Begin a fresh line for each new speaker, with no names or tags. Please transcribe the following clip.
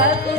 Alto.